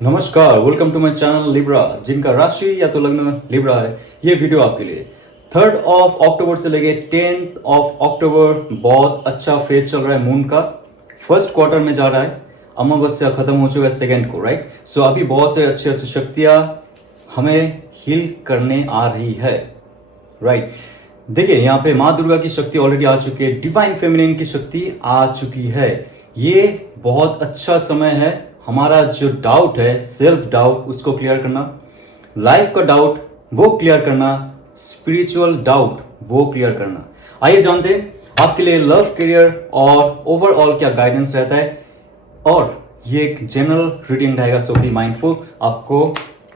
नमस्कार, welcome to my channel Libra. जिनका राशि या तो लग्न लिब्रा है, ये वीडियो आपके लिए 3 अक्टूबर से लेके 10 अक्टूबर बहुत अच्छा फेज चल रहा है मून का। फर्स्ट क्वार्टर में जा रहा है, अमावस्या खत्म हो चुका है सेकेंड को, राइट। सो अभी बहुत से अच्छी अच्छी शक्तियां हमें हील करने आ रही है, राइट। देखिए यहाँ पे माँ दुर्गा की शक्ति ऑलरेडी आ चुकी है, डिवाइन फेमिनिन की शक्ति आ चुकी है। ये बहुत अच्छा समय है हमारा जो डाउट है, सेल्फ डाउट, उसको क्लियर करना, लाइफ का डाउट वो क्लियर करना, स्पिरिचुअल डाउट वो क्लियर करना। आइए जानते हैं आपके लिए लव, करियर और ओवरऑल क्या गाइडेंस रहता है। और ये एक जनरल रीडिंग रहेगा, सो बी माइंडफुल। आपको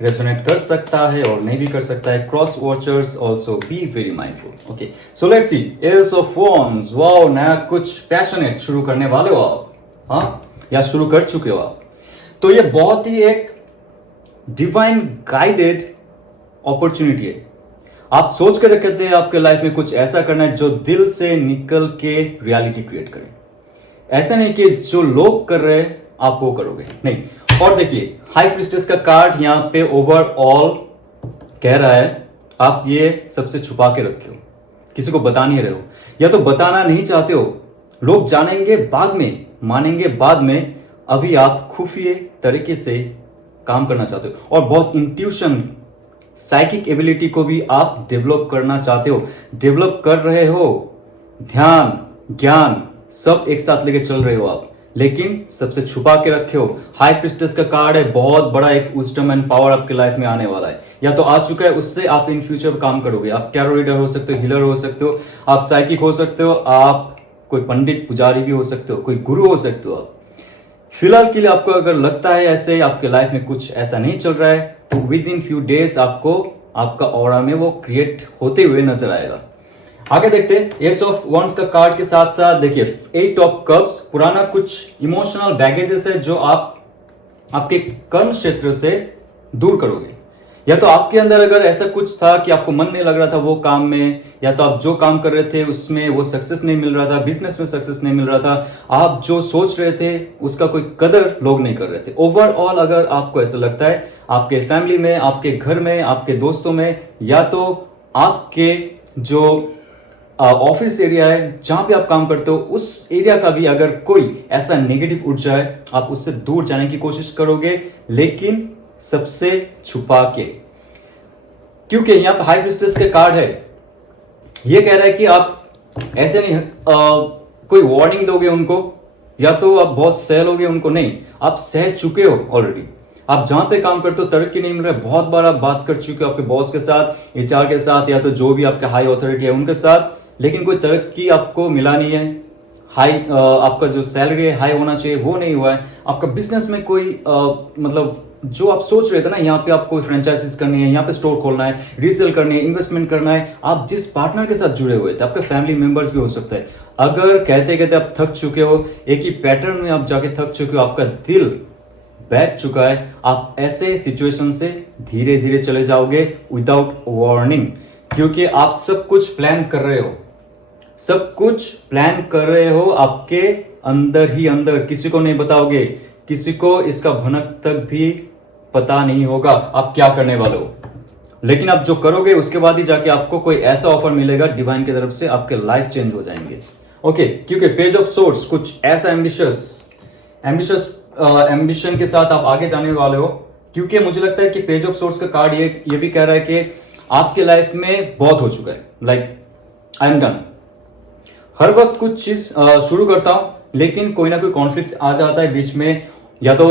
रेजोनेट कर सकता है और नहीं भी कर सकता है। Cross watchers also be very mindful. Okay, so let's see. S of wands, wow, नया कुछ पैशनेट शुरू करने वाले हो आप, हाँ, या शुरू कर चुके हो आप। तो ये बहुत ही एक डिवाइन गाइडेड अपॉर्चुनिटी है। आप सोच कर रखे थे आपके लाइफ में कुछ ऐसा करना है जो दिल से निकल के रियलिटी क्रिएट करे। ऐसा नहीं कि जो लोग कर रहे हैं आप वो करोगे, नहीं। और देखिए हाई प्रीस्टेस का कार्ड यहाँ पे ओवरऑल कह रहा है आप ये सबसे छुपा के रखे हो, किसी को बता नहीं रहे हो, या तो बताना नहीं चाहते हो। लोग जानेंगे बाद में, मानेंगे बाद में। अभी आप खुफिया तरीके से काम करना चाहते हो और बहुत इंट्यूशन, साइकिक एबिलिटी को भी आप डेवलप करना चाहते हो, डेवलप कर रहे हो। ध्यान, ज्ञान सब एक साथ लेके चल रहे हो आप, लेकिन सबसे छुपा के रखे हो। हाई प्रीस्टेस का कार्ड है, बहुत बड़ा एक विजडम एंड पावर आपके लाइफ में आने वाला है, या तो आ चुका है, उससे आप इन फ्यूचर काम करोगे। आप टैरो रीडर हो सकते हो, हीलर हो सकते हो, आप साइकिक हो सकते हो, आप कोई पंडित पुजारी भी हो सकते हो, कोई गुरु हो सकते हो आप। फिलहाल के लिए आपको अगर लगता है ऐसे आपके लाइफ में कुछ ऐसा नहीं चल रहा है, तो विद इन फ्यू डेज आपको आपका ऑरा में वो क्रिएट होते हुए नजर आएगा। आगे देखते हैं। एस ऑफ वॉन्ड्स का कार्ड के साथ साथ देखिए 8 ऑफ कप्स, पुराना कुछ इमोशनल बैगेजेस है जो आप आपके कर्म क्षेत्र से दूर करोगे। या तो आपके अंदर अगर ऐसा कुछ था कि आपको मन नहीं लग रहा था वो काम में, या तो आप जो काम कर रहे थे उसमें वो सक्सेस नहीं मिल रहा था, बिजनेस में सक्सेस नहीं मिल रहा था, आप जो सोच रहे थे उसका कोई कदर लोग नहीं कर रहे थे। ओवरऑल अगर आपको ऐसा लगता है आपके फैमिली में, आपके घर में, आपके दोस्तों में, या तो आपके जो ऑफिस एरिया है जहां पे आप काम करते हो, उस एरिया का भी अगर कोई ऐसा नेगेटिव ऊर्जा है, आप उससे दूर जाने की कोशिश करोगे, लेकिन सबसे छुपा के। क्योंकि यहां पर हाई प्रीस्टेस के कार्ड है, ये कह रहा है कि आप ऐसे नहीं कोई वार्निंग दोगे उनको, या तो आप बहुत सह लोगे उनको, नहीं, आप सह चुके हो ऑलरेडी। आप जहां पे काम करते हो तरक्की नहीं मिल रहा है, बहुत बार आप बात कर चुके हो आपके बॉस के साथ, एचआर के साथ, या तो जो भी आपके हाई अथॉरिटी है उनके साथ, लेकिन कोई तरक्की आपको मिला नहीं है। हाई आपका जो सैलरी है हाई होना चाहिए वो नहीं हुआ है। आपका बिजनेस में कोई मतलब जो आप सोच रहे थे ना, यहाँ पे आपको फ्रेंचाइजीज करनी है, यहाँ पे स्टोर खोलना है, रीसेल करनी है, इन्वेस्टमेंट करना है, आप जिस पार्टनर के साथ जुड़े हुए थे, आपके फैमिली मेंबर्स भी हो सकता है, अगर कहते कहते आप थक चुके हो, एक ही पैटर्न में आप जाके थक चुके हो, आपका दिल बैठ चुका है, आप ऐसे सिचुएशन से धीरे धीरे चले जाओगे विदाउट वार्निंग। क्योंकि आप सब कुछ प्लान कर रहे हो, सब कुछ प्लान कर रहे हो आपके अंदर ही अंदर, किसी को नहीं बताओगे, किसी को इसका भनक तक भी पता नहीं होगा आप क्या करने वाले हो। लेकिन आप जो करोगे उसके बाद ही जाके आपको कोई ऐसा ऑफर मिलेगा डिवाइन की तरफ से, आपके लाइफ चेंज हो जाएंगे। ओके, क्योंकि पेज ऑफ सोर्ड्स कुछ ऐसा एम्बिशन के साथ आप आगे जाने वाले हो। क्योंकि मुझे लगता है कि पेज ऑफ सोर्ड्स का कार्ड ये भी कह रहा है कि आपके लाइफ में बहुत हो चुका है, लाइक आई एम डन। हर वक्त कुछ चीज शुरू करता हूं, लेकिन कोई ना कोई कॉन्फ्लिक्ट आ जाता है बीच में, या तो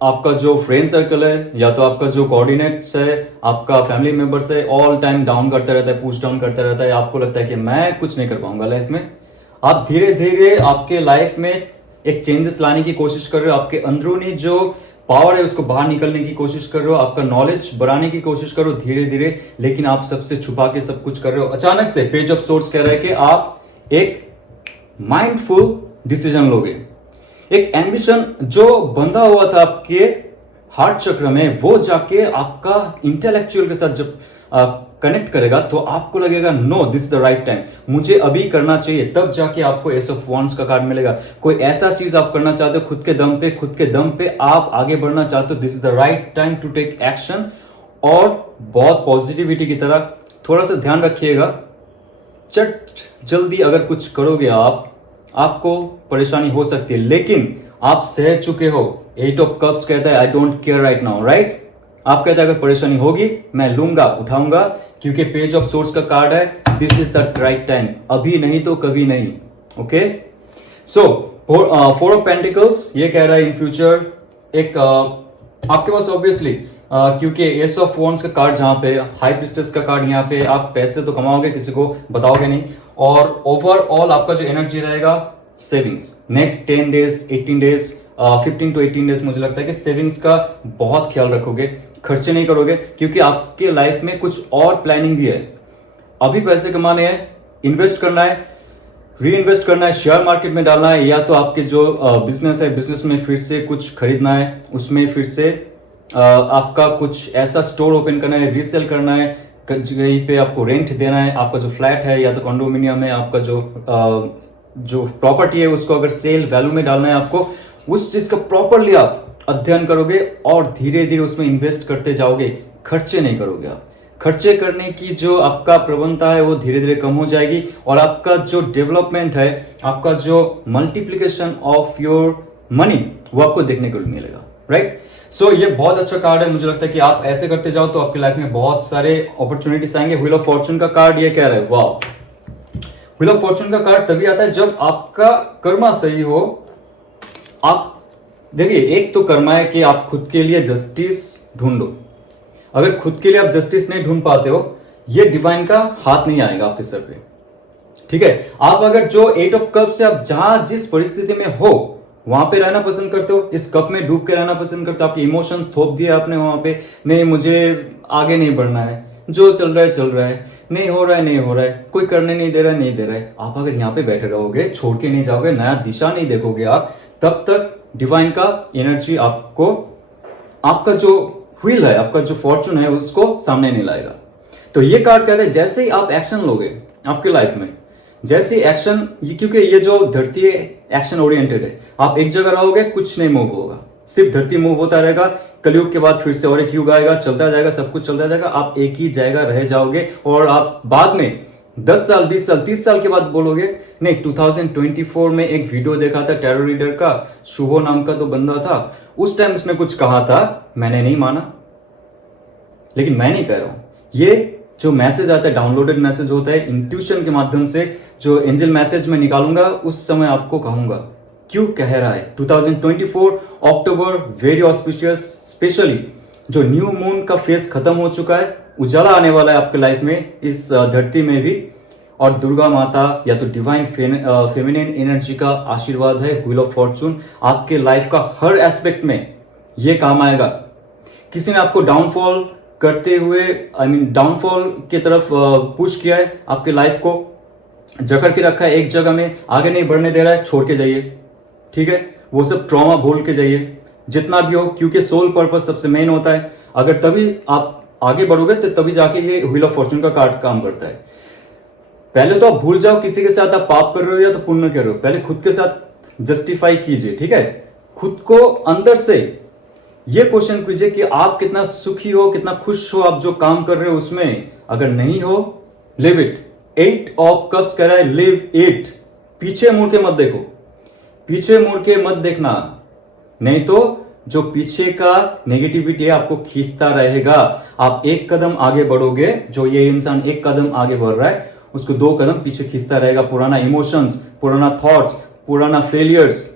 आपका जो फ्रेंड सर्कल है, या तो आपका जो कोऑर्डिनेट्स है, आपका फैमिली मेंबर्स है, ऑल टाइम डाउन करता रहता है, पुश डाउन करता रहता है। आपको लगता है कि मैं कुछ नहीं कर पाऊंगा लाइफ में। आप धीरे धीरे आपके लाइफ में एक चेंजेस लाने की कोशिश कर रहे हो, आपके अंदरूनी जो पावर है उसको बाहर निकलने की कोशिश कर रहे हो, आपका नॉलेज बढ़ाने की कोशिश करो धीरे धीरे, लेकिन आप सबसे छुपा के सब कुछ कर रहे हो। अचानक से पेज ऑफ सोर्ड्स कह रहा है कि आप एक माइंडफुल डिसीजन लोगे। एक एम्बिशन जो बंधा हुआ था आपके हार्ट चक्र में, वो जाके आपका इंटेलेक्चुअल के साथ जब कनेक्ट करेगा तो आपको लगेगा no this the right time, मुझे अभी करना चाहिए, तब जाके आपको एस ऑफ वॉन्ड्स का कार्ड मिलेगा। कोई ऐसा चीज आप करना चाहते हो खुद के दम पे आप आगे बढ़ना चाहते हो, this is the right time to take action. और बहुत पॉजिटिविटी की तरह थोड़ा सा ध्यान रखिएगा, चट जल्दी अगर कुछ करोगे आपको परेशानी हो सकती है, लेकिन आप सह चुके हो। 8 ऑफ कप्स कहता है I don't care right now, right. आप कहते हैं अगर परेशानी होगी मैं लूंगा, उठाऊंगा, क्योंकि पेज ऑफ सोर्स का कार्ड है, this is the right time, अभी नहीं तो कभी नहीं। ओके, सो 4 ऑफ पेंटिकल्स ये कह रहा है इन फ्यूचर एक आपके पास ऑब्वियसली क्योंकि एस ऑफ वॉन्ड्स का कार्ड जहां पे, हाई प्रिस्टेस का कार्ड यहाँ पे, आप पैसे तो कमाओगे, किसी को बताओगे नहीं, और ओवरऑल आपका जो एनर्जी रहेगा savings, next 10 days 18 days 15 to 18 days मुझे लगता है कि सेविंग्स का बहुत ख्याल रखोगे, खर्चे नहीं करोगे, क्योंकि आपके लाइफ में कुछ और प्लानिंग भी है। अभी पैसे कमाने हैं, इन्वेस्ट करना है, री इन्वेस्ट करना है, शेयर मार्केट में डालना है, या तो आपके जो बिजनेस है, बिजनेस में फिर से कुछ खरीदना है, उसमें फिर से आपका कुछ ऐसा स्टोर ओपन करना है, रीसेल करना है, कहीं पे आपको रेंट देना है, आपका जो फ्लैट है या तो कॉन्डोमिनियम है, आपका जो प्रॉपर्टी है उसको अगर सेल वैल्यू में डालना है आपको, उस चीज का प्रॉपरली आप अध्ययन करोगे और धीरे धीरे उसमें इन्वेस्ट करते जाओगे, खर्चे नहीं करोगे आप। खर्चे करने की जो आपका प्रवणता है वो धीरे धीरे कम हो जाएगी, और आपका जो डेवलपमेंट है, आपका जो मल्टीप्लिकेशन ऑफ योर मनी वो आपको देखने को मिलेगा, राइट। सो ये बहुत अच्छा कार्ड है, मुझे लगता है कि आप ऐसे करते जाओ तो आपकी लाइफ में बहुत सारे अपॉर्चुनिटीज आएंगे। व्हील ऑफ फॉर्चून का कार्ड ये कह रहा है, वाह, व्हील ऑफ फॉर्चून का कार्ड तभी आता है जब आपका कर्मा सही हो। आप देखिए, एक तो कर्मा है कि आप खुद के लिए जस्टिस ढूंढो, अगर खुद के लिए आप जस्टिस नहीं ढूंढ पाते हो, ये डिवाइन का हाथ नहीं आएगा आपके सर पे, ठीक है। आप अगर जो 8 ऑफ कप से आप जहां जिस परिस्थिति में हो वहां पे रहना पसंद करते हो, इस कप में डूब के रहना पसंद करते हो, आपके इमोशंस थोप दिए आपने वहां पे, नहीं मुझे आगे नहीं बढ़ना है, जो चल रहा है, नहीं हो रहा है, कोई करने नहीं दे रहा है, आप अगर यहाँ पे बैठे रहोगे, छोड़ के नहीं जाओगे, नया दिशा नहीं देखोगे आप, तब तक डिवाइन का एनर्जी आपको, आपका जो व्हील है, आपका जो फॉर्चून है उसको सामने नहीं लाएगा। तो ये कार्ड कहते हैं जैसे ही आप एक्शन लोगे आपके लाइफ में, जैसे एक्शन, क्योंकि ये जो धरती है एक्शन ओरिएंटेड है, आप एक जगह रहोगे कुछ नहीं मूव होगा, सिर्फ धरती मूव होता रहेगा, कलयुग के बाद फिर से और एक युग आएगा, चलता जाएगा, सब कुछ चलता जाएगा, आप एक ही जगह रह जाओगे, और आप बाद में 10 साल 20 साल 30 साल के बाद बोलोगे नहीं, 2024 में एक वीडियो देखा था टैरो रीडर का, शुभो नाम का तो बंदा था, उस टाइम उसने कुछ कहा था, मैंने नहीं माना। लेकिन मैं नहीं कह रहा हूं, ये जो मैसेज आता है डाउनलोडेड मैसेज होता है, इंट्यूशन के माध्यम से जो एंजल मैसेज में निकालूंगा उस समय आपको कहूंगा क्यों कह रहा है। 2024 अक्टूबर वेरी ऑस्पिशियस, स्पेशली जो न्यू मून का फेज खत्म हो चुका है, उजाला आने वाला है आपके लाइफ में, इस धरती में भी, और दुर्गा माता या तो डिवाइन फेमिनिन एनर्जी का आशीर्वाद है, व्हील ऑफ फॉर्चून आपके लाइफ का हर एस्पेक्ट में ये काम आएगा। किसी ने आपको डाउनफॉल करते हुए, डाउनफॉल की तरफ पुश किया है, आपके लाइफ को जकड़ के रखा है एक जगह में, आगे नहीं बढ़ने दे रहा है, छोड़ के जाइए, ठीक है, वो सब ट्रॉमा भूल के जाइए, जितना भी हो, क्योंकि सोल पर्पस सबसे मेन होता है। अगर तभी आप आगे बढ़ोगे तो तभी जाके ये व्हील ऑफ फॉर्चून का कार्ड काम करता है। पहले तो आप भूल जाओ किसी के साथ आप पाप कर रहे हो या तो पुण्य कर रहे हो, पहले खुद के साथ जस्टिफाई कीजिए, ठीक है। खुद को अंदर से ये क्वेश्चन कीजिए कि आप कितना सुखी हो, कितना खुश हो आप जो काम कर रहे हो उसमें। अगर नहीं हो, लिव इट। 8 ऑफ कप्स कह रहा है लिव इट। पीछे मुड़ के मत देखो, पीछे मुड़ के मत देखना, नहीं तो जो पीछे का नेगेटिविटी है आपको खींचता रहेगा। आप एक कदम आगे बढ़ोगे, जो ये इंसान एक कदम आगे बढ़ रहा है उसको 2 कदम पीछे खींचता रहेगा। पुराना इमोशंस, पुराना थॉट्स, पुराना फेलियर्स,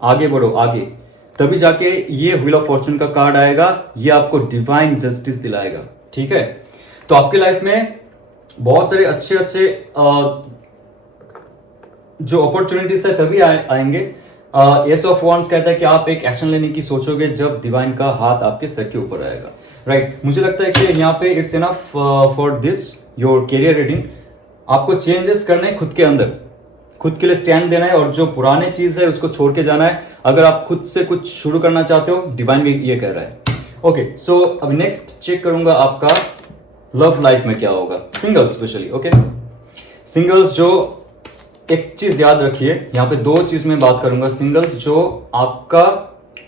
आगे बढ़ो आगे, तभी जाके ये व्हील ऑफ फॉर्चून का कार्ड आएगा, ये आपको डिवाइन जस्टिस दिलाएगा, ठीक है। तो आपकी लाइफ में बहुत सारे अच्छे अच्छे जो अपॉर्चुनिटीज है तभी आएंगे। एस ऑफ वॉन्ड्स कहता है कि आप एक एक्शन लेने की सोचोगे जब डिवाइन का हाथ आपके सर के ऊपर आएगा, राइट। मुझे लगता है कि यहाँ पे it's enough for this your career reading. आपको चेंजेस करने हैं खुद के अंदर, खुद के लिए स्टैंड देना है और जो पुराने चीज है उसको छोड़ के जाना है। अगर आप खुद से कुछ शुरू करना चाहते हो, डिवाइन भी ये कह रहा है। ओके, सो अब नेक्स्ट चेक करूंगा आपका लव लाइफ में क्या होगा, सिंगल्स स्पेशली। ओके, सिंगल्स जो, एक चीज याद रखिए, यहाँ पे दो चीज में बात करूंगा। सिंगल्स जो आपका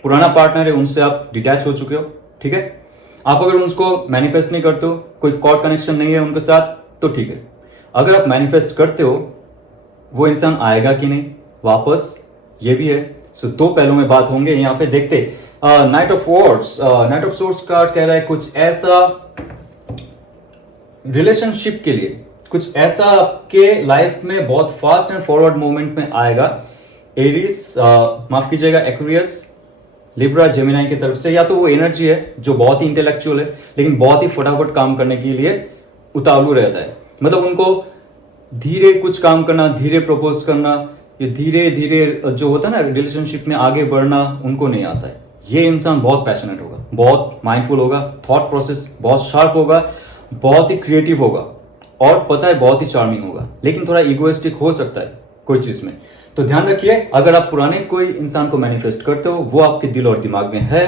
पुराना पार्टनर है उनसे आप डिटैच हो चुके हो, ठीक है, आप अगर उसको मैनिफेस्ट नहीं करते हो, कोई कॉर्ड कनेक्शन नहीं है उनके साथ, तो ठीक है। अगर आप मैनिफेस्ट करते हो, वो इंसान आएगा कि नहीं वापस, ये भी है। सो दो पहलू में बात होंगे यहाँ पे। देखते night of wards, night of source card कह रहा है कुछ ऐसा रिलेशनशिप के लिए, कुछ ऐसा आपके लाइफ में बहुत फास्ट एंड फॉरवर्ड मोमेंट में आएगा। एरीज, माफ कीजिएगा, एक्वेरियस, लिब्रा, जेमिनाई की तरफ से। या तो वो एनर्जी है जो बहुत ही इंटेलेक्चुअल है लेकिन बहुत ही फटाफट काम करने के लिए उतावलू रहता है, मतलब उनको धीरे कुछ काम करना, धीरे प्रपोज करना, ये धीरे धीरे जो होता है ना रिलेशनशिप में आगे बढ़ना, उनको नहीं आता है। ये इंसान बहुत पैशनेट होगा, बहुत माइंडफुल होगा, थॉट प्रोसेस बहुत शार्प होगा, बहुत ही क्रिएटिव होगा, और पता है बहुत ही चार्मिंग होगा, लेकिन थोड़ा इगोइस्टिक हो सकता है कोई चीज में। तो ध्यान रखिए, अगर आप पुराने कोई इंसान को मैनिफेस्ट करते हो, वो आपके दिल और दिमाग में है,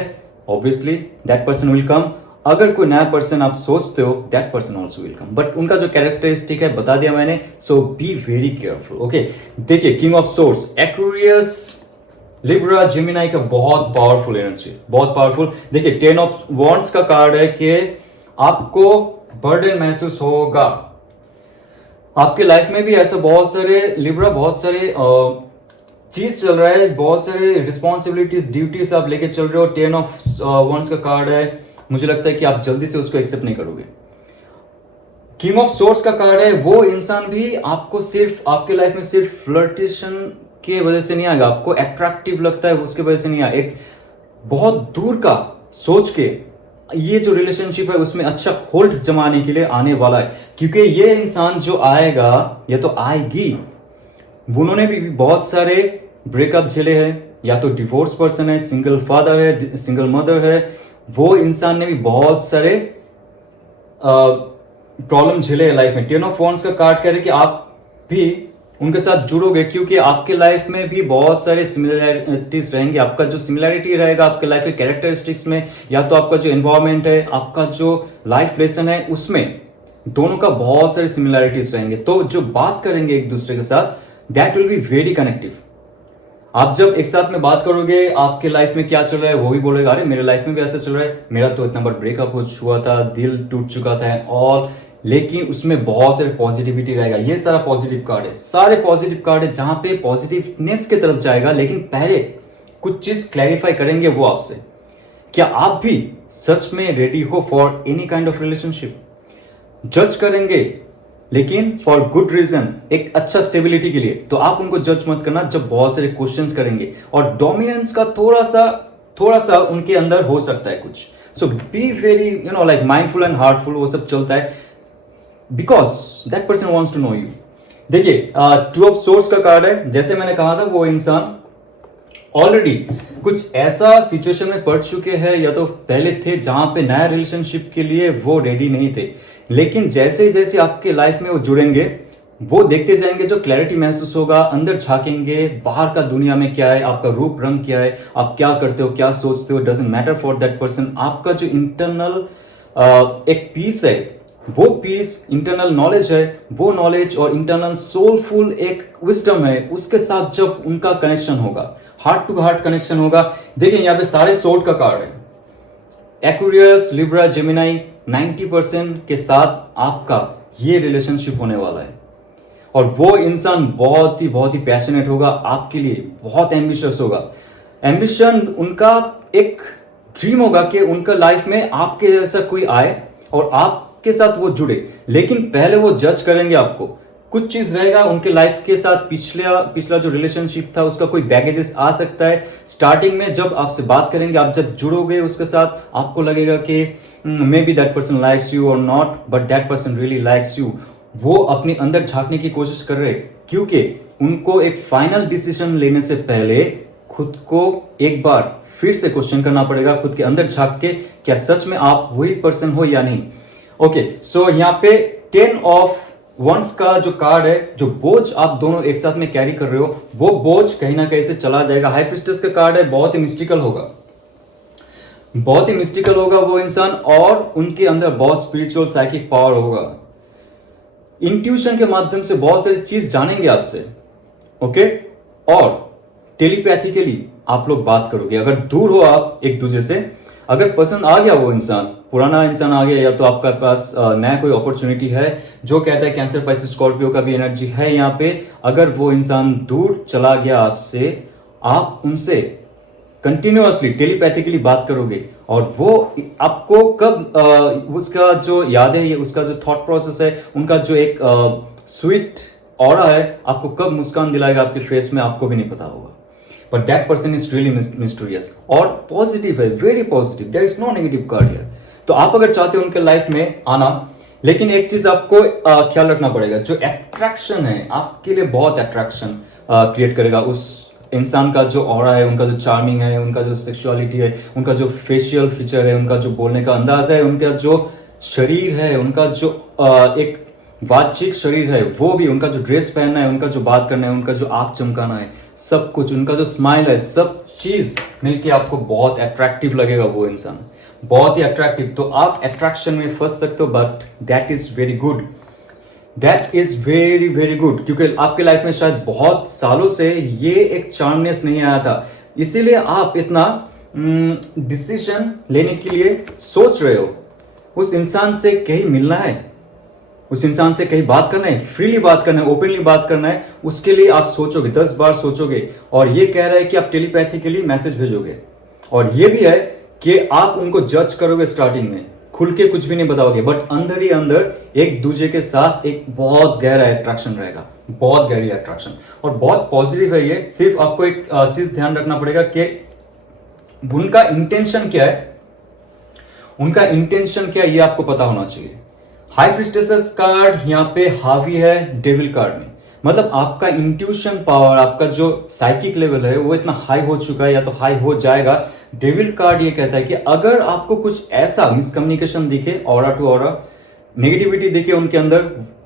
obviously that person will come. अगर कोई नया पर्सन आप सोचते हो, that person also will come, but उनका जो कैरेक्टरिस्टिक है बता दिया मैंने, सो बी वेरी केयरफुल। ओके, देखिए king of source, Aquarius, Libra, Gemini का बहुत पावरफुल एनर्जी, बहुत पावरफुल। देखिए 10 ऑफ वॉन्ड्स का कार्ड है कि आपको बर्डन महसूस होगा आपके लाइफ में भी। ऐसा बहुत सारे लिब्रा, बहुत सारे चीज चल रहा है, बहुत सारे रिस्पॉन्सिबिलिटीज, ड्यूटीज आप लेके चल रहे हो। 10 ऑफ वॉन्ड्स का कार्ड है, मुझे लगता है कि आप जल्दी से उसको एक्सेप्ट नहीं करोगे। किंग ऑफ सोर्स का कार्ड है, वो इंसान भी आपको सिर्फ आपके लाइफ में सिर्फ फ्लर्टेशन की वजह से नहीं आएगा, आपको अट्रैक्टिव लगता है उसके वजह से नहीं आएगा, एक बहुत दूर का सोच के ये जो रिलेशनशिप है उसमें अच्छा होल्ड जमाने के लिए आने वाला है। क्योंकि ये इंसान जो आएगा या तो आएगी, उन्होंने भी बहुत सारे ब्रेकअप झेले हैं, या तो डिवोर्स पर्सन है, सिंगल फादर है, सिंगल मदर है, वो इंसान ने भी बहुत सारे प्रॉब्लम झेले हैं लाइफ में। 10 ऑफ वॉन्ड्स का कार्ड कह रहे कि आप भी उनके साथ जुड़ोगे, क्योंकि आपके लाइफ में भी बहुत सारे सिमिलरिटीज रहेंगे। आपका जो सिमिलरिटी रहेगा आपके लाइफ के कैरेक्टरिस्टिक्स में, या तो आपका जो एनवायरमेंट है, आपका जो लाइफ लेसन है, उसमें दोनों का बहुत सारे सिमिलरिटीज रहेंगे। तो जो बात करेंगे एक दूसरे के साथ, that will be very connective. आप जब एक साथ में बात करोगे, आपके लाइफ में क्या चल रहा है, वो भी बोलेगा अरे मेरे लाइफ में भी ऐसा चल रहा है, मेरा तो इतना बड़ा ब्रेकअप हो हुआ था, दिल टूट चुका था, और लेकिन उसमें बहुत सारे पॉजिटिविटी रहेगा। ये सारा पॉजिटिव कार्ड है, सारे पॉजिटिव कार्ड है जहां पे पॉजिटिवनेस की तरफ जाएगा। लेकिन पहले कुछ चीज क्लैरिफाई करेंगे वो आपसे, क्या आप भी सच में रेडी हो for any kind of relationship. जज करेंगे लेकिन फॉर गुड रीजन, एक अच्छा स्टेबिलिटी के लिए। तो आप उनको जज मत करना जब बहुत सारे क्वेश्चंस करेंगे, और डोमिनेंस का थोड़ा सा उनके अंदर हो सकता है कुछ। So be very like mindful and heartful, वो सब चलता है, because that person wants to know you. देखिए 2 ऑफ सोर्स का कार्ड है, जैसे मैंने कहा था वो इंसान ऑलरेडी कुछ ऐसा सिचुएशन में पड़ चुके हैं, या तो पहले थे जहां पे नया रिलेशनशिप के लिए वो रेडी नहीं थे, लेकिन जैसे जैसे आपके लाइफ में वो जुड़ेंगे, वो देखते जाएंगे, जो क्लैरिटी महसूस होगा, अंदर झांकेंगे, बाहर का दुनिया में क्या है, आपका रूप रंग क्या है, आप क्या करते हो, क्या सोचते हो, doesn't matter for that person. आपका जो इंटरनल एक पीस है, वो पीस, इंटरनल नॉलेज है, वो नॉलेज और इंटरनल सोलफुल एक विजडम है, उसके साथ जब उनका कनेक्शन होगा, हार्ट टू हार्ट कनेक्शन होगा। देखिए यहाँ पे सारे सोर्ड का कार्ड है, एक्वेरियस, लिब्रा, जेमिनाई, 90% के साथ आपका ये रिलेशनशिप होने वाला है। और वो इंसान बहुत ही पैशनेट होगा आपके लिए, बहुत एम्बिशियस होगा। एम्बिशन उनका एक ड्रीम होगा कि उनका लाइफ में आपके जैसा कोई आए और आपके साथ वो जुड़े, लेकिन पहले वो जज करेंगे आपको। कुछ चीज रहेगा उनके लाइफ के साथ, पिछला जो रिलेशनशिप था उसका कोई बैगेजेस आ सकता है। स्टार्टिंग में जब आपसे बात करेंगे, आप जब जुड़ोगे उसके साथ, आपको लगेगा कि maybe that person likes you और not, but that person really likes you. वो अपने अंदर झांकने की कोशिश कर रहे हैं, क्योंकि उनको एक फाइनल डिसीजन लेने से पहले खुद को एक बार फिर से क्वेश्चन करना पड़ेगा, खुद के अंदर झांक के, क्या सच में आप वही पर्सन हो या नहीं। ओके, सो यहाँ पे 10 ऑफ वंस का जो कार्ड है, जो बोझ आप दोनों एक साथ में कैरी कर रहे हो, वो बोझ कहीं ना कहीं से चला जाएगा। हाई प्रिस्टेस का कार्ड है, बहुत ही मिस्टिकल होगा। बहुत ही मिस्टिकल होगा वो इंसान, और उनके अंदर बहुत स्पिरिचुअल साइकिक पावर होगा। इंट्यूशन के माध्यम से बहुत सारी चीज जानेंगे आपसे, ओके। और टेलीपैथिकली आप लोग बात करोगे। अगर दूर हो आप एक दूसरे से, अगर पसंद आ गया वो इंसान, पुराना इंसान आ गया, या तो आपके पास नया कोई अपॉर्चुनिटी है जो कहता है कैंसर पाइसेस स्कॉर्पियो का भी एनर्जी है यहाँ पे, अगर वो इंसान दूर चला गया आपसे, आप उनसे कंटिन्यूअसली टेलीपैथिकली बात करोगे, और वो आपको कब उसका जो याद है, उसका जो थॉट प्रोसेस है, उनका जो एक स्वीट ऑरा है, आपको कब मुस्कान दिलाएगा आपके फेस में, आपको भी नहीं पता होगा। But that person is really mysterious और पॉजिटिव है, very positive, there is no negative card here. तो आप अगर चाहते हो उनके लाइफ में आना, लेकिन एक चीज आपको ख्याल रखना पड़ेगा, जो अट्रैक्शन है आपके लिए बहुत अट्रैक्शन क्रिएट करेगा उस इंसान का जो ऑरा है, उनका जो चार्मिंग है, उनका जो सेक्सुअलिटी है, उनका जो फेशियल फीचर है, उनका जो बोलने का अंदाज है, उनका जो शरीर है, उनका जो एक वाचिक शरीर है, वो भी, उनका जो ड्रेस पहनना है, उनका जो बात करना है, उनका जो आंख चमकाना है, सब कुछ, उनका जो स्माइल है, सब चीज मिलके आपको बहुत अट्रैक्टिव लगेगा वो इंसान, बहुत ही अट्रैक्टिव। तो आप अट्रैक्शन में फंस सकते हो, but that is very good, that is very very good, क्योंकि आपके लाइफ में शायद बहुत सालों से ये एक चार्मनेस नहीं आया था, इसीलिए आप इतना डिसीजन लेने के लिए सोच रहे हो। उस इंसान से कहीं मिलना है, उस इंसान से कहीं बात करना है, फ्रीली बात करना है, ओपनली बात करना है, उसके लिए आप सोचोगे, 10 बार सोचोगे। और ये कह रहा है कि आप टेलीपैथिकली मैसेज भेजोगे, और ये भी है कि आप उनको जज करोगे स्टार्टिंग में, खुल के कुछ भी नहीं बताओगे, बट अंदर ही अंदर एक दूसरे के साथ एक बहुत गहरा अट्रैक्शन रहेगा, बहुत गहरी अट्रैक्शन, और बहुत पॉजिटिव है ये। सिर्फ आपको एक चीज ध्यान रखना पड़ेगा कि उनका इंटेंशन क्या है, उनका इंटेंशन क्या है, ये आपको पता होना चाहिए। हाई प्रिस्टेसेस कार्ड यहाँ पे हावी है डेविल कार्ड में, मतलब आपका इंट्यूशन पावर, आपका जो साइकिक लेवल है वो इतना हाई हो चुका है, या तो हाई हो जाएगा। डेविल कार्ड ये कहता है कि अगर आपको कुछ ऐसा मिसकम्युनिकेशन दिखे, ऑरा टू ऑरा नेगेटिविटी दिखे उनके अंदर,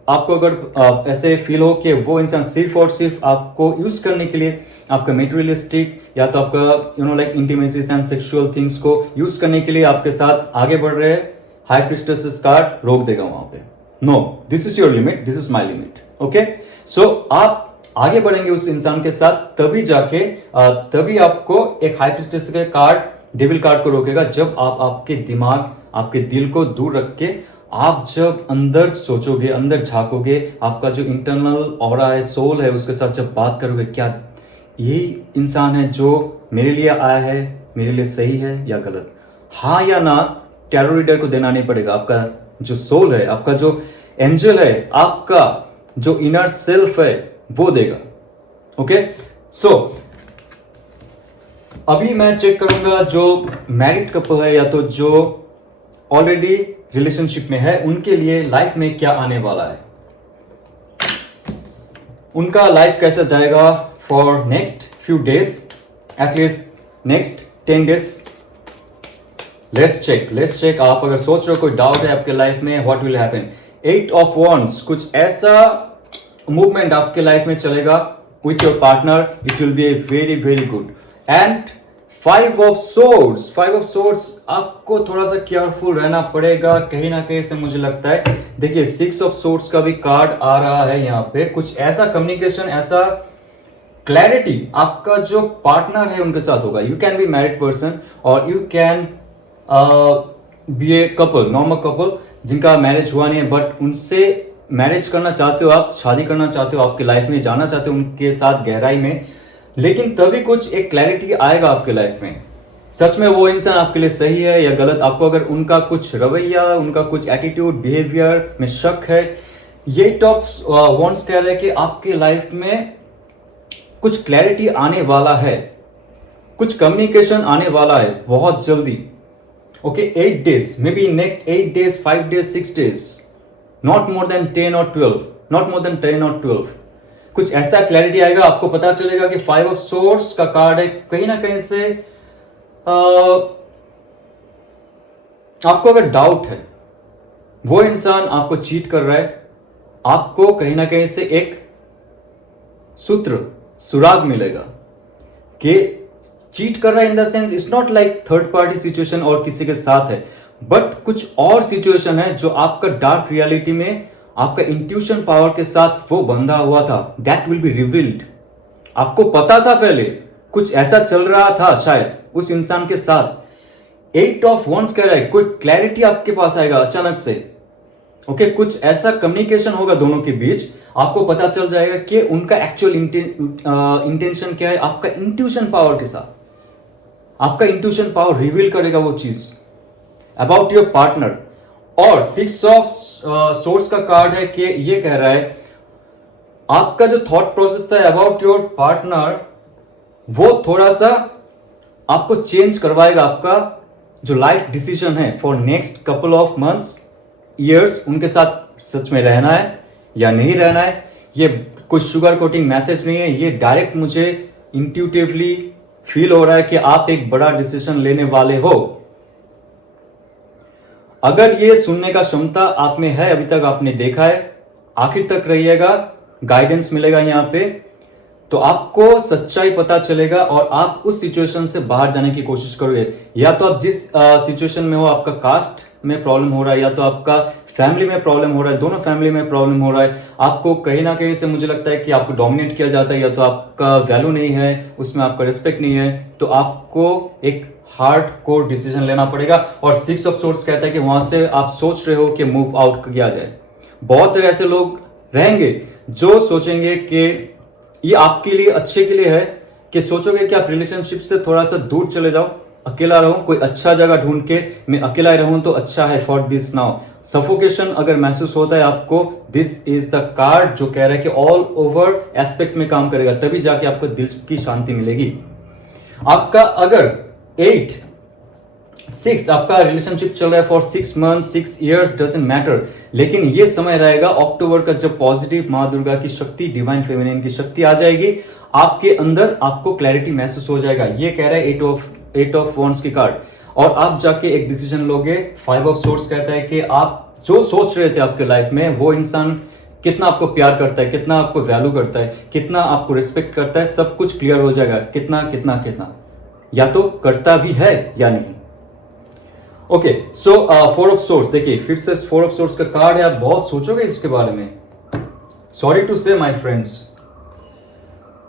आपको अगर ऐसे फील हो कि वो इंसान सिर्फ और सिर्फ आपको यूज करने के लिए, आपका मेटेरियलिस्टिक या तो आपका like intimacy and sexual things को यूज करने के लिए आपके साथ आगे बढ़ रहे हैं, हाई प्रिस्टेसेस कार्ड रोक देगा वहां पे। No, this is your limit, this is my limit, okay. So आप आगे बढ़ेंगे उस इंसान के साथ, तभी जाके तभी आपको एक हाई प्रिस्टेस के कार्ड, डेविल कार्ड को रोकेगा, जब आप आपके दिमाग, आपके दिल को दूर रख के आप जब अंदर सोचोगे, अंदर झांकोगे, आपका जो इंटरनल ऑरा है, सोल है, उसके साथ जब बात करोगे, क्या यही इंसान है जो मेरे लिए आया है, मेरे लिए सही है या गलत, हाँ या ना, टैरो रीडर को देना नहीं पड़ेगा। आपका जो सोल है, आपका जो एंजल है, आपका जो इनर सेल्फ है, वो देगा, ओके। सो अभी मैं चेक करूंगा जो मैरिड कपल है या तो जो ऑलरेडी रिलेशनशिप में है, उनके लिए लाइफ में क्या आने वाला है, उनका लाइफ कैसा जाएगा for next few days, at least next 10 days. Let's check. आप अगर सोच रहे हो कोई डाउट है आपके लाइफ में, what will happen. 8 of wands, कुछ ऐसा मूवमेंट आपके लाइफ में चलेगा with your partner, it will be a very very good. And 5 of swords, आपको थोड़ा सा केयरफुल रहना पड़ेगा कहीं ना कहीं से, मुझे लगता है। देखिए 6 ऑफ swords का भी कार्ड आ रहा है यहाँ पे, कुछ ऐसा कम्युनिकेशन, ऐसा क्लैरिटी आपका जो पार्टनर है उनके साथ होगा। You can be married person और you can be a couple, normal couple जिनका मैरिज हुआ नहीं है, बट उनसे मैरिज करना चाहते हो, आप शादी करना चाहते हो, आपके लाइफ में जाना चाहते हो उनके साथ गहराई में, लेकिन तभी कुछ एक क्लैरिटी आएगा आपके लाइफ में, सच में वो इंसान आपके लिए सही है या गलत। आपको अगर उनका कुछ रवैया, उनका कुछ एटीट्यूड, बिहेवियर में शक है, ये टॉप वॉन्ट्स कह रहे हैं कि आपके लाइफ में कुछ क्लैरिटी आने वाला है, कुछ कम्युनिकेशन आने वाला है बहुत जल्दी, okay. 8 days, may be next 8 days, 5 days, 6 days, not more than 10 or 12, not more than 10 or 12, कुछ ऐसा क्लैरिटी आएगा। आपको पता चलेगा कि 5 of swords का कार्ड है, कहीं ना कहीं से आपको अगर डाउट है वो इंसान आपको चीट कर रहा है, आपको कहीं ना कहीं से एक सूत्र, सुराग मिलेगा कि चीट कर रहा है in the sense it's not like third party situation और किसी के साथ है, बट कुछ और सिचुएशन है जो आपका डार्क रियलिटी में आपका इंट्यूशन पावर के साथ वो बंधा हुआ था, दैट विल बी रिवील्ड। आपको पता था पहले कुछ ऐसा चल रहा था शायद उस इंसान के साथ। 8 ऑफ वंस कह रहा है कोई क्लैरिटी आपके पास आएगा अचानक से। ओके, कुछ ऐसा कम्युनिकेशन होगा दोनों के बीच, आपको पता चल जाएगा कि उनका एक्चुअल इंटेंशन क्या है। आपका इंट्यूशन पावर के साथ, आपका इंट्यूशन पावर रिवील करेगा वो चीज अबाउट योर पार्टनर। और 6 ऑफ सोर्स का कार्ड है कि ये कह रहा है आपका जो थॉट प्रोसेस था अबाउट योर पार्टनर वो थोड़ा सा आपको चेंज करवाएगा। आपका जो लाइफ डिसीजन है for next couple of months years, उनके साथ सच में रहना है या नहीं रहना है, ये कुछ शुगर कोटिंग मैसेज नहीं है, ये डायरेक्ट मुझे इंट्यूटिवली फील हो रहा है कि आप एक बड़ा डिसीजन लेने वाले हो। अगर ये सुनने का क्षमता आप में है, अभी तक आपने देखा है, आखिर तक रहिएगा, गाइडेंस मिलेगा यहाँ पे, तो आपको सच्चाई पता चलेगा और आप उस सिचुएशन से बाहर जाने की कोशिश करोगे। या तो आप जिस सिचुएशन में हो, आपका कास्ट में प्रॉब्लम हो रहा है या तो आपका फैमिली में प्रॉब्लम हो रहा है, दोनों फैमिली में प्रॉब्लम हो रहा है, आपको कहीं ना कहीं से मुझे लगता है कि आपको डोमिनेट किया जाता है या तो आपका वैल्यू नहीं है, उसमें आपका रिस्पेक्ट नहीं है, तो आपको एक हार्ड कोर डिसीजन लेना पड़ेगा। और 6 ऑफ सोर्स कहता है कि वहां से आप सोच रहे हो कि मूव आउट किया जाए। बहुत सारे ऐसे लोग रहेंगे जो सोचेंगे कि ये आपके लिए अच्छे के लिए है, कि सोचोगे कि आप रिलेशनशिप से थोड़ा सा दूर चले जाओ, अकेला रहूं, कोई अच्छा जगह ढूंढ के मैं अकेला ही रहूं तो अच्छा है फॉर दिस नाउ। सफोकेशन अगर महसूस होता है आपको, दिस इज द कार्ड जो कह रहा है कि ऑल ओवर एस्पेक्ट में काम करेगा, तभी जाके आपको दिल की शांति मिलेगी। आपका अगर 8 6 आपका रिलेशनशिप चल रहा है for 6 months 6 years doesn't matter, लेकिन ये समय रहेगा अक्टूबर का जब पॉजिटिव माँ दुर्गा की शक्ति, डिवाइन फेमिनिन की शक्ति आ जाएगी आपके अंदर, आपको क्लैरिटी महसूस हो जाएगा। ये कह रहा है 8 ऑफ वॉन्ड्स की कार्ड, और आप जाके एक डिसीजन लोगे। 5 ऑफ सोर्स कहता है कि आप जो सोच रहे थे आपके लाइफ में, वो इंसान कितना आपको प्यार करता है, कितना आपको वैल्यू करता है, कितना आपको रिस्पेक्ट करता है, सब कुछ क्लियर हो जाएगा। कितना कितना कितना, या तो करता भी है या नहीं। ओके, सो 4 ऑफ सोर्स, देखिए फिर से 4 ऑफ सोर्स का कार्ड है। आप बहुत सोचोगे इसके बारे में। सॉरी टू से माय फ्रेंड्स,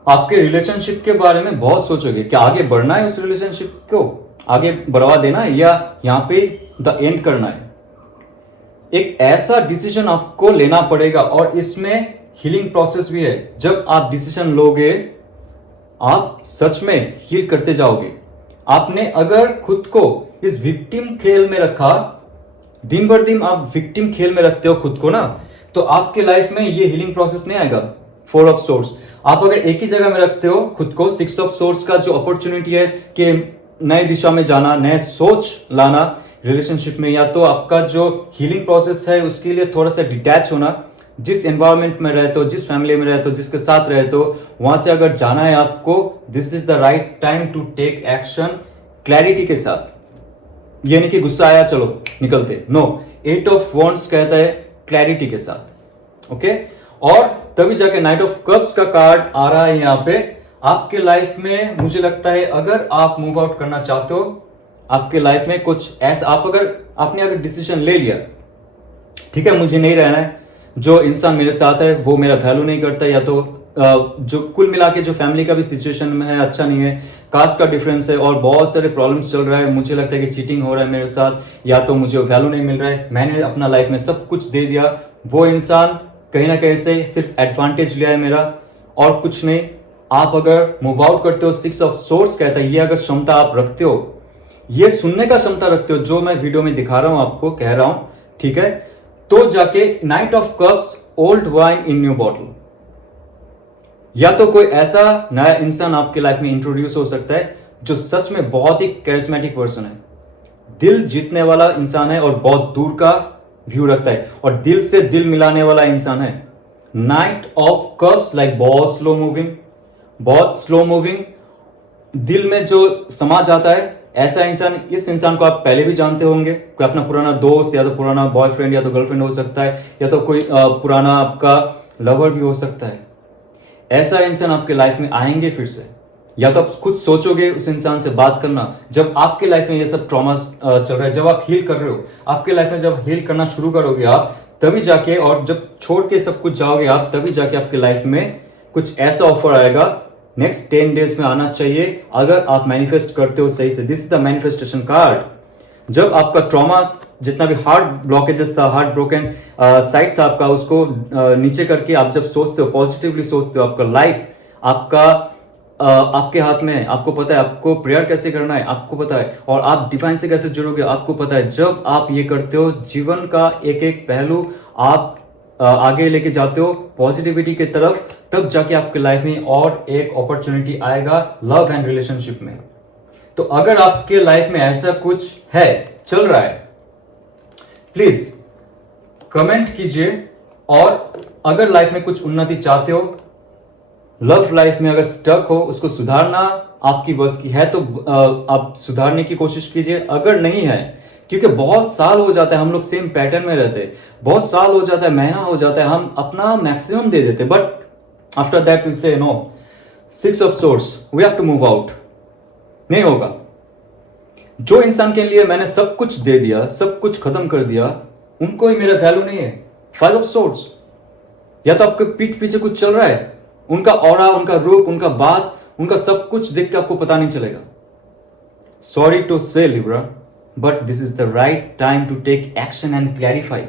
आपके रिलेशनशिप के बारे में बहुत सोचोगे कि आगे बढ़ना है, उस रिलेशनशिप को आगे बढ़वा देना है या यहाँ पे द एंड करना है। एक ऐसा डिसीजन आपको लेना पड़ेगा और इसमें हीलिंग प्रोसेस भी है। जब आप डिसीजन लोगे आप सच में हील करते जाओगे। आपने अगर खुद को इस विक्टिम खेल में रखा, दिन भर दिन आप विक्टिम खेल में रखते हो खुद को ना, तो आपके लाइफ में ये हीलिंग प्रोसेस नहीं आएगा। 4 ऑफ सोर्स, आप अगर एक ही जगह में रखते हो खुद को, 6 ऑफ सोर्स का जो अपॉर्चुनिटी है कि नए दिशा में जाना, नए सोच लाना रिलेशनशिप में, या तो आपका जो हीलिंग प्रोसेस है उसके लिए थोड़ा सा डिटैच होना, जिस एनवायरमेंट में रहते हो, जिस फैमिली में रहते हो, जिसके साथ रहते हो, वहां से अगर जाना है आपको, this is the right time to take action clarity के साथ। ये नहीं कि गुस्सा आया चलो निकलते, नो। 8 ऑफ वॉन्ड्स कहता है क्लैरिटी के साथ। ओके, और तभी जाके नाइट ऑफ कप्स का कार्ड आ रहा है यहाँ पे। आपके लाइफ में मुझे लगता है अगर आप मूव आउट करना चाहते हो, आपके लाइफ में कुछ ऐसा, आपने अगर डिसीजन ले लिया, ठीक है मुझे नहीं रहना है, जो इंसान मेरे साथ है वो मेरा वैल्यू नहीं करता, या तो जो कुल मिला के जो फैमिली का भी सिचुएशन में है अच्छा नहीं है, कास्ट का डिफरेंस है और बहुत सारे प्रॉब्लम्स चल रहा है, मुझे लगता है कि चीटिंग हो रहा है मेरे साथ, या तो मुझे वैल्यू नहीं मिल रहा है, मैंने अपना लाइफ में सब कुछ दे दिया, वो इंसान कहीं ना कहीं से सिर्फ एडवांटेज लिया है मेरा और कुछ नहीं। आप अगर मूव आउट करते हो, 6 ऑफ सोर्स कहता है ये अगर क्षमता आप रखते हो, ये सुनने का क्षमता रखते हो जो मैं वीडियो में दिखा रहा हूं आपको, कह रहा हूं, ठीक है, तो जाके night of cups, old wine in new bottle, या तो कोई ऐसा नया इंसान आपके लाइफ में इंट्रोड्यूस हो सकता है जो सच में बहुत ही कैरिस्मेटिक पर्सन है, दिल जीतने वाला इंसान है और बहुत दूर का व्यू रखता है और दिल से दिल मिलाने वाला इंसान है। नाइट ऑफ कप्स लाइक बहुत स्लो मूविंग, दिल में जो समा जाता है ऐसा इंसान। इस इंसान को आप पहले भी जानते होंगे, कोई अपना पुराना दोस्त या तो पुराना बॉयफ्रेंड या तो गर्लफ्रेंड हो सकता है, या तो कोई पुराना आपका लवर भी हो सकता है। ऐसा इंसान आपके लाइफ में आएंगे फिर से, या तो आप खुद सोचोगे उस इंसान से बात करना। जब आपके लाइफ में ये सब ट्रॉमा चल रहा है, जब आप हील कर रहे हो, आपके लाइफ में जब हील करना शुरू करोगे आप, तभी जाके, और जब छोड़ के सब कुछ जाओगे आप, तभी जाके आपके लाइफ में कुछ ऐसा ऑफर आएगा नेक्स्ट 10 डेज में आना चाहिए, अगर आप मैनिफेस्ट करते हो सही से। This is the manifestation card. जब आपका ट्रॉमा, जितना भी हार्ट ब्लॉकेजेस था, हार्ट ब्रोकन साइड था आपका, उसको नीचे करके आप जब सोचते हो, पॉजिटिवली सोचते हो, आपका लाइफ आपका आपके हाथ में है। आपको पता है आपको प्रेयर कैसे करना है, आपको पता है, और आप डिवाइन से कैसे जुड़ोगे, आपको पता है। जब आप ये करते हो, जीवन का एक एक पहलू आप आगे लेके जाते हो पॉजिटिविटी की तरफ, तब जाके आपके लाइफ में और एक अपॉर्चुनिटी आएगा लव एंड रिलेशनशिप में। तो अगर आपके लाइफ में ऐसा कुछ है, चल रहा है, प्लीज कमेंट कीजिए। और अगर लाइफ में कुछ उन्नति चाहते हो, लव लाइफ में अगर स्टक हो, उसको सुधारना आपकी बस की है तो आप सुधारने की कोशिश कीजिए। अगर नहीं है, क्योंकि बहुत साल हो जाता है हम लोग सेम पैटर्न में रहते, बहुत साल हो जाता है, महीना हो जाता है, हम अपना मैक्सिमम दे देते, but after that we say no, 6 of swords, we have to move out. नहीं होगा। जो इंसान के लिए मैंने सब कुछ दे दिया, सब कुछ खत्म कर दिया, उनको ही मेरा वैल्यू नहीं है। 5 ऑफ सोर्स, या तो आपके पीठ पीछे कुछ चल रहा है, उनका ऑरा, उनका रूप, उनका बात, उनका सब कुछ देख के आपको पता नहीं चलेगा। Sorry to say Libra, but this is the right time to take action and clarify.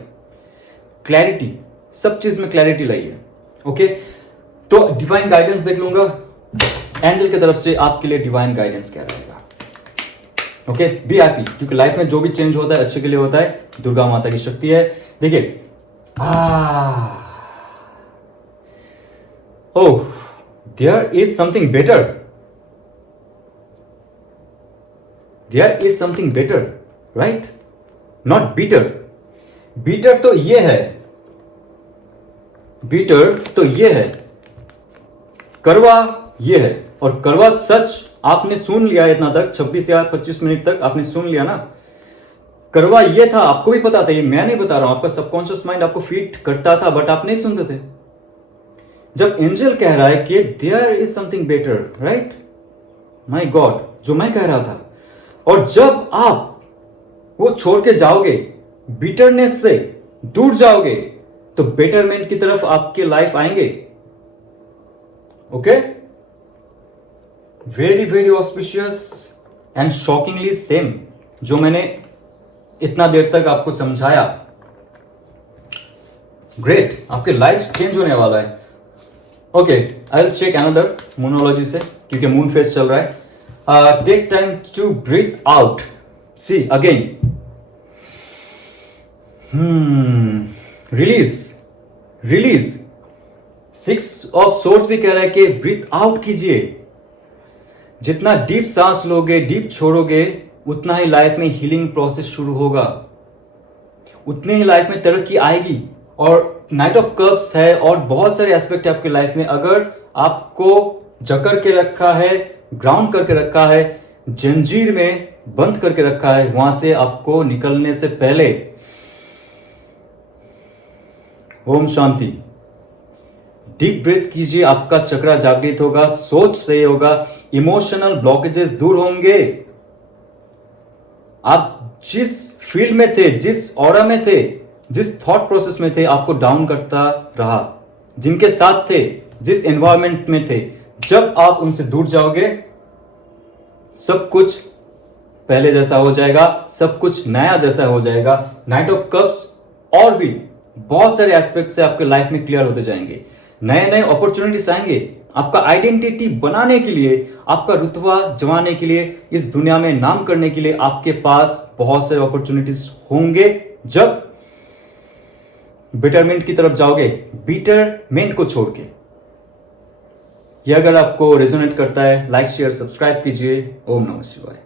Clarity, सब चीज में क्लैरिटी लाइए। ओके, तो डिवाइन गाइडेंस देख लूंगा, एंजल की तरफ से आपके लिए डिवाइन गाइडेंस क्या रहेगा। ओके, बी हैप्पी, क्योंकि लाइफ में जो भी चेंज होता है अच्छे के लिए होता है। दुर्गा माता की शक्ति है। देखिए, oh, there is something better. There is something better, right? Not bitter. Bitter तो ये है, bitter तो ये है, कड़वा ये है। और कड़वा सच आपने सुन लिया इतना तक, 26 या 25 मिनट तक आपने सुन लिया ना। कड़वा ये था, आपको भी पता था, ये मैं नहीं बता रहा हूं, आपका सबकॉन्शियस माइंड आपको फीड करता था, बट आप नहीं सुनते थे। जब एंजल कह रहा है कि there is something better, right, my god, जो मैं कह रहा था, और जब आप वो छोड़ के जाओगे, बिटरनेस से दूर जाओगे, तो बेटरमेंट की तरफ आपके लाइफ आएंगे। Okay, very very auspicious and shockingly same, जो मैंने इतना देर तक आपको समझाया। ग्रेट, आपके लाइफ चेंज होने वाला है। Okay, I will check another moonology से, क्योंकि मून फेस चल रहा है। Take time to breathe out, see again, release release. 6 of source भी कह रहा है कि ब्रीथ आउट कीजिए। जितना डीप सांस लोगे, डीप छोड़ोगे, उतना ही लाइफ में हीलिंग प्रोसेस शुरू होगा, उतनी ही लाइफ में तरक्की आएगी। और नाइट ऑफ कप्स है, और बहुत सारे एस्पेक्ट है आपके लाइफ में। अगर आपको जकड़ के रखा है, ग्राउंड करके रखा है, जंजीर में बंद करके रखा है, वहां से आपको निकलने से पहले ओम शांति, डीप ब्रीथ कीजिए, आपका चक्रा जागृत होगा, सोच सही होगा, इमोशनल ब्लॉकेजेस दूर होंगे। आप जिस फील्ड में थे, जिस ऑरा में थे, जिस थॉट प्रोसेस में थे, आपको डाउन करता रहा, जिनके साथ थे, जिस एनवायरनमेंट में थे, जब आप उनसे दूर जाओगे, सब कुछ पहले जैसा हो जाएगा, सब कुछ नया जैसा हो जाएगा। नाइट ऑफ कप्स और भी बहुत सारे एस्पेक्ट से आपके लाइफ में क्लियर होते जाएंगे, नए नए अपॉर्चुनिटीज आएंगे। आपका आइडेंटिटी बनाने के लिए, आपका रुतबा जमाने के लिए, इस दुनिया में नाम करने के लिए आपके पास बहुत सारे अपॉर्चुनिटीज होंगे। जब बेटरमेंट की तरफ जाओगे, बीटरमेंट को छोड़ के। ये अगर आपको रेजोनेट करता है, लाइक शेयर सब्सक्राइब कीजिए। ओम नमः शिवाय।